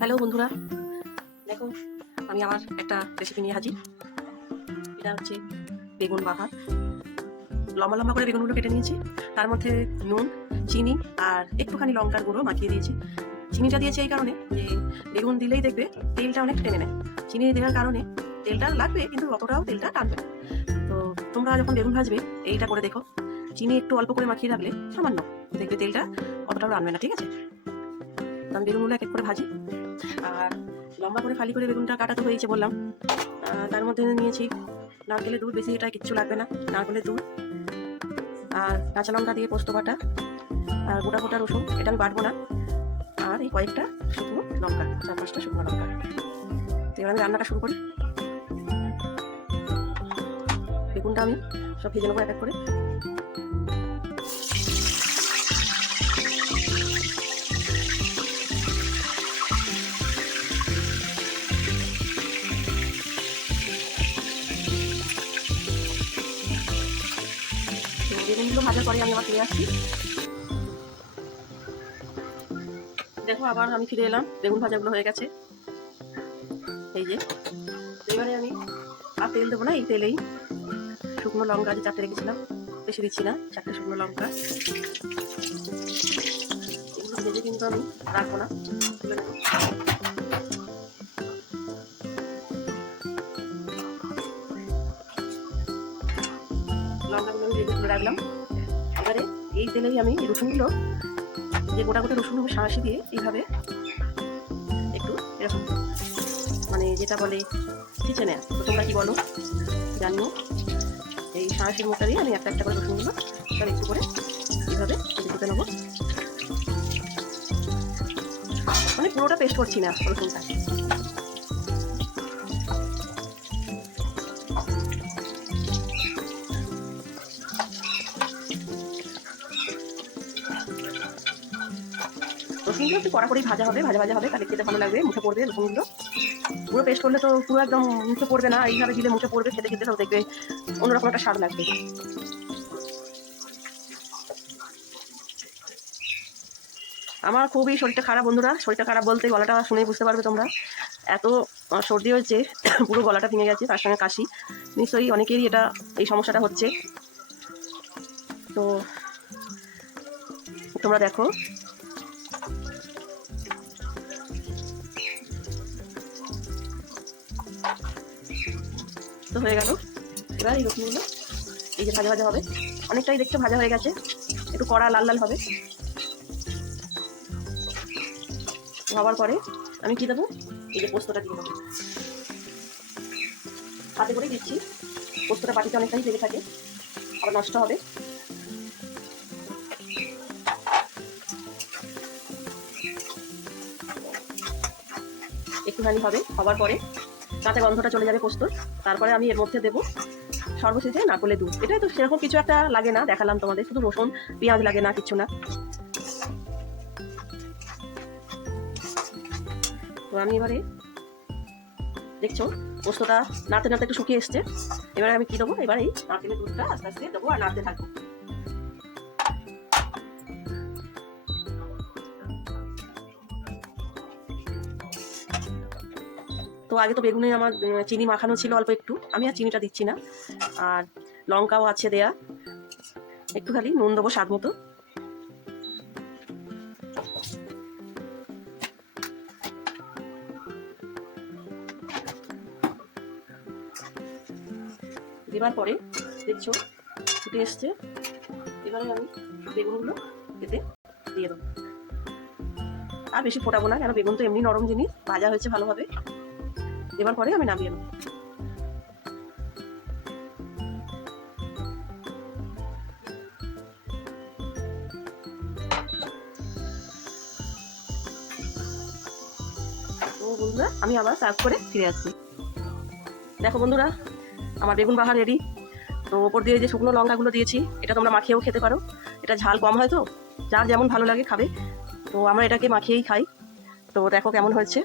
Hello বন্ধুরা, দেখো আমি আমার একটা রেসিপি নিয়ে হাজির। এটা হচ্ছে বেগুন বাহার। লম্বা লম্বা করে বেগুনগুলো কেটে নিয়েছি, তার মধ্যে নুন, চিনি আর একটুখানি লঙ্কার গুঁড়ো মাখিয়ে দিয়েছি। চিনিটা দিয়েছি এই কারণে যে বেগুন দিলেই দেখবে তেলটা অনেক টেনে নেয়। চিনি দেওয়ার কারণে তেলটা লাগবে কিন্তু অতটাও তেলটা টানবে না। তো তোমরা যখন বেগুন ভাজবে এইটা করে দেখো, চিনি একটু অল্প করে মাখিয়ে রাখলে সামান্য দেখবে তেলটা অতটাও টানবে না। ঠিক আছে, তো আমি বেগুনগুলো এক এক করে ভাজি। আর লম্বা করে ফালি করে বেগুনটা কাটাতে হয়েছে বললাম। তার মধ্যে নিয়েছি নারকেলের দুধ, বেশি এটা কিচ্ছু লাগবে না, নারকেলের দুধ আর কাঁচা লঙ্কা দিয়ে পোস্ত বাটা আর গোটা গোটা রসুন, এটা আমি বাটবো না। আর এই কয়েকটা শুকনো লঙ্কা, 4-5টা শুকনো লঙ্কা। তো এবার আমি রান্নাটা শুরু করি। বেগুনটা আমি সব ভেজে নেবো এক এক করে। বেগুনগুলো ভাজার পরে আমি আবার ফিরে আসছি। দেখো আবার আমি ফিরে এলাম, বেগুন ভাজাগুলো হয়ে গেছে। এই যে এবারে আমি আর তেল দেবো না, এই তেলেই শুকনো লঙ্কা যে 4টে রেখেছিলাম, বেশি দিচ্ছি না, 4টে শুকনো লঙ্কা, এগুলো ভেজে কিন্তু আমি রাখবো না, তুলে নেবো। লঙ্কাগুলো আমি ভেজে তুলে রাখলাম। এবারে এই তেলেই আমি রসুনগুলো, যে গোটা গোটা রসুন সাঁড়াশি দিয়ে এইভাবে একটু এরকম, মানে যেটা বলে ছিঁচে নেয়, তো তোমরা কি বলো জানিও। এই সাঁড়াশির মধ্যে দিয়ে আমি একটা একটা করে রসুনগুলো সব একটু করে এইভাবে কুটে নেবো। মানে পুরোটা পেস্ট করছি না রসুনটা। রসুনগুলো একটু কড়া করেই ভাজা হবে, ভাজা ভাজা হবে, তাহলে খেতে ভালো লাগবে, মুখে পড়বে রসুনগুলো। পুরো পেস্ট করলে তো পুরো একদম মুখে পড়বে না, এইভাবে দিলে মুখে পড়বে, খেতে খেতে তাও দেখবে অন্যরকম একটা স্বাদ লাগবে। আমার খুবই শরীরটা খারাপ বন্ধুরা, শরীরটা খারাপ বলতে গলাটা শুনেই বুঝতে পারবে তোমরা, এত সর্দি হয়েছে, পুরো গলাটা ভেঙে গেছে, তার সঙ্গে কাশি। নিশ্চয়ই অনেকেরই এটা এই সমস্যাটা হচ্ছে। তো তোমরা দেখো, তো হয়ে গেল। এবার এই রসুনগুলো এই যে ভাজা ভাজা হবে, অনেকটাই দেখতে ভাজা হয়ে গেছে, একটু কড়া লাল লাল হবে। হওয়ার পরে আমি কি দেবো, এই যে পোস্তটা দিয়ে দেবো, হাতে করেই দিচ্ছি। পোস্তটা বাটিতে অনেকটাই লেগে থাকে, আবার নষ্ট হবে। একটুখানি হবে, হওয়ার পরে কাঁচা গন্ধটা চলে যাবে পোস্তর। তারপরে আমি এর মধ্যে দেবো সর্বশেষে নারকেলের দুধ। এটাই তো সেরকম কিছু একটা লাগে না, দেখালাম তোমাদের, শুধু রসুন পেঁয়াজ লাগে না, কিচ্ছু না। তো আমি এবারে দেখছো পোস্তটা নাড়তে নাড়তে একটু শুকিয়ে এসছে। এবারে আমি কি দেবো, এবার এই নারকেলের দুধটা আস্তে আস্তে দেবো আর নাড়তে থাকবো। তো আগে তো বেগুনে আমার চিনি মাখানো ছিল অল্প একটু, আমি আর চিনিটা দিচ্ছি না। আর লঙ্কাও আছে দেয়া, একটু খালি নুন দেবো স্বাদ মতো। দেবার পরে দেখছো ফুটে এসছে। এবারে আমি বেগুনগুলো এতে দিয়ে দেবো। আর বেশি ফোটাবো না, কেন বেগুন তো এমনি নরম জিনিস, ভাজা হয়েছে ভালোভাবে। দেবার পরে আমি নামিয়ে নেবো। তো বন্ধুরা আমি আবার সার্ভ করে ফিরে আসছি। দেখো বন্ধুরা আমার বেগুন বাহার রেডি। তো ওপর দিয়ে যে শুকনো লঙ্কাগুলো দিয়েছি, এটা তোমরা মাখিয়েও খেতে পারো, এটা ঝাল কম হয় তো, যার যেমন ভালো লাগে খাবে। তো আমরা এটাকে মাখিয়েই খাই। তো দেখো কেমন হয়েছে।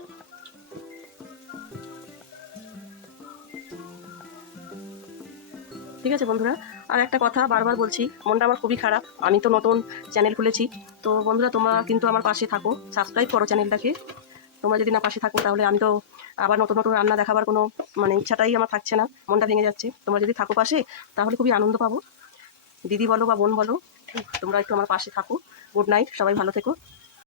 ঠিক আছে বন্ধুরা, আর একটা কথা বারবার বলছি, মনটা আমার খুবই খারাপ, আমি তো নতুন চ্যানেল খুলেছি। তো বন্ধুরা তোমরা কিন্তু আমার পাশে থাকো, সাবস্ক্রাইব করো চ্যানেলটাকে। তোমরা যদি না পাশে থাকো তাহলে আমি তো আবার নতুন নতুন রান্না দেখাবার কোনো মানে ইচ্ছাটাই আমার থাকছে না, মনটা ভেঙে যাচ্ছে। তোমরা যদি থাকো পাশে তাহলে খুবই আনন্দ পাবো। দিদি বলো বা বোন বলো, তোমরা একটু আমার পাশে থাকো। গুড নাইট, সবাই ভালো থেকো।